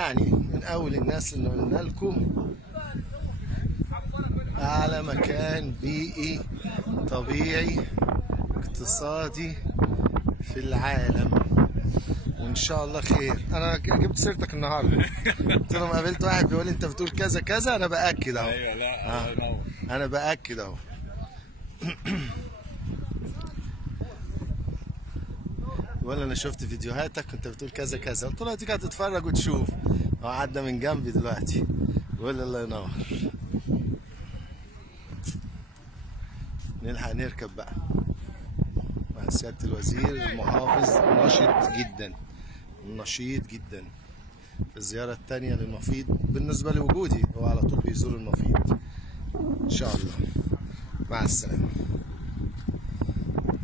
يعني من اول الناس اللي قلنا لكم اعلى مكان بيئي طبيعي اقتصادي في العالم، وان شاء الله خير. انا جبت سيرتك النهارده، قلت لهم قابلت واحد بيقول لي انت بتقول كذا كذا، انا باكد اهو. ايوه، لا الله ينور. انا باكد اهو. ولا انا شفت فيديوهاتك كنت بتقول كذا كذا، قلت له هتيجي هتتفرج وتشوف. هو عدى من جنبي دلوقتي بيقول الله ينور. نلحق نركب بقى مع سيادة الوزير المحافظ، نشيط جدا نشيط جدا في الزيارة التانية للمفيد. بالنسبة لوجودي هو على طول بيزور المفيد. إن شاء الله. مع السلامة.